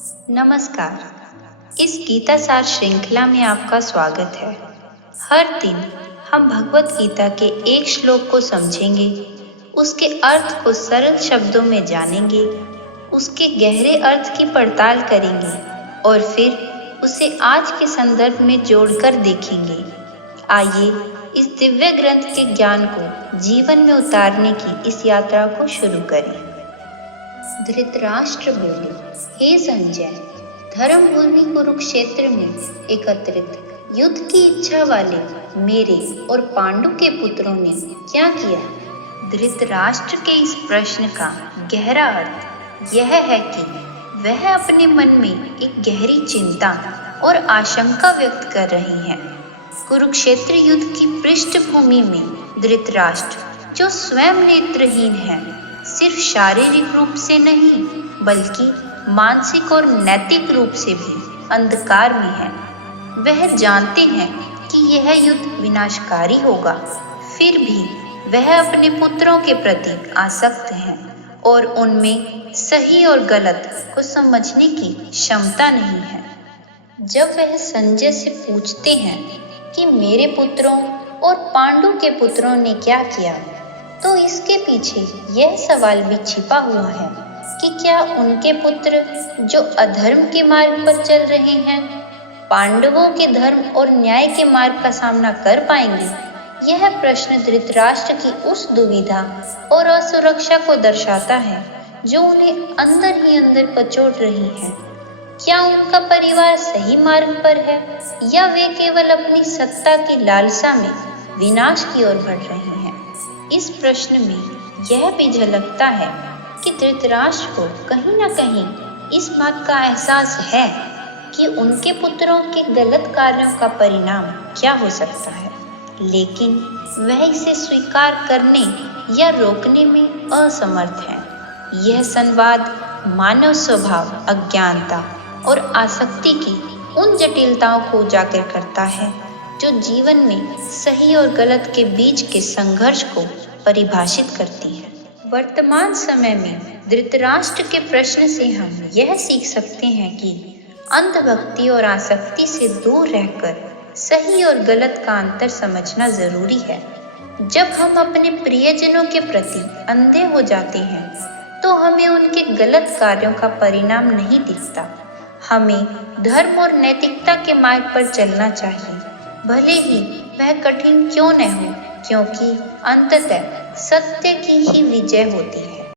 नमस्कार। इस गीता सार श्रृंखला में आपका स्वागत है। हर दिन हम भगवत गीता के एक श्लोक को समझेंगे, उसके अर्थ को सरल शब्दों में जानेंगे, उसके गहरे अर्थ की पड़ताल करेंगे और फिर उसे आज के संदर्भ में जोड़कर देखेंगे। आइए इस दिव्य ग्रंथ के ज्ञान को जीवन में उतारने की इस यात्रा को शुरू करें। धृतराष्ट्र बोले, हे संजय, धर्मभूमि कुरुक्षेत्र में एकत्रित युद्ध की इच्छा वाले मेरे और पांडु के पुत्रों ने क्या किया? धृतराष्ट्र के इस प्रश्न का गहरा अर्थ यह है कि वह अपने मन में एक गहरी चिंता और आशंका व्यक्त कर रहे हैं। कुरुक्षेत्र युद्ध की पृष्ठभूमि में धृतराष्ट्र, जो स्वयं नेत्रहीन है, सिर्फ शारीरिक रूप से नहीं बल्कि मानसिक और नैतिक रूप से भी अंधकार में है। वह जानते हैं कि यह युद्ध विनाशकारी होगा, फिर भी वह अपने पुत्रों के प्रति आसक्त हैं और उनमें सही और गलत को समझने की क्षमता नहीं है। जब वह संजय से पूछते हैं कि मेरे पुत्रों और पांडु के पुत्रों ने क्या किया, तो इसके पीछे यह सवाल भी छिपा हुआ है कि क्या उनके पुत्र जो अधर्म के मार्ग पर चल रहे हैं, पांडवों के धर्म और न्याय के मार्ग का सामना कर पाएंगे? यह प्रश्न धृतराष्ट्र की उस दुविधा और असुरक्षा को दर्शाता है जो उन्हें अंदर ही अंदर कचोट रही है। क्या उनका परिवार सही मार्ग पर है या वे केवल अपनी सत्ता की लालसा में विनाश की ओर बढ़ रहे हैं? इस प्रश्न में यह भी झलकता है कि धृतराष्ट्र को कहीं न कहीं इस बात का एहसास है कि उनके पुत्रों के गलत कार्यों का परिणाम क्या हो सकता है, लेकिन वह इसे स्वीकार करने या रोकने में असमर्थ है। यह संवाद मानव स्वभाव, अज्ञानता और आसक्ति की उन जटिलताओं को उजागर करता है जो जीवन में सही और गलत के बीच के संघर्ष को परिभाषित करती है। वर्तमान समय में धृतराष्ट्र के प्रश्न से हम यह सीख सकते हैं कि अंधभक्ति और आसक्ति से दूर रहकर सही और गलत का अंतर समझना जरूरी है। जब हम अपने प्रियजनों के प्रति अंधे हो जाते हैं तो हमें उनके गलत कार्यों का परिणाम नहीं दिखता। हमें धर्म और नैतिकता के मार्ग पर चलना चाहिए, भले ही वह कठिन क्यों न हो, क्योंकि अंततः सत्य की ही विजय होती है।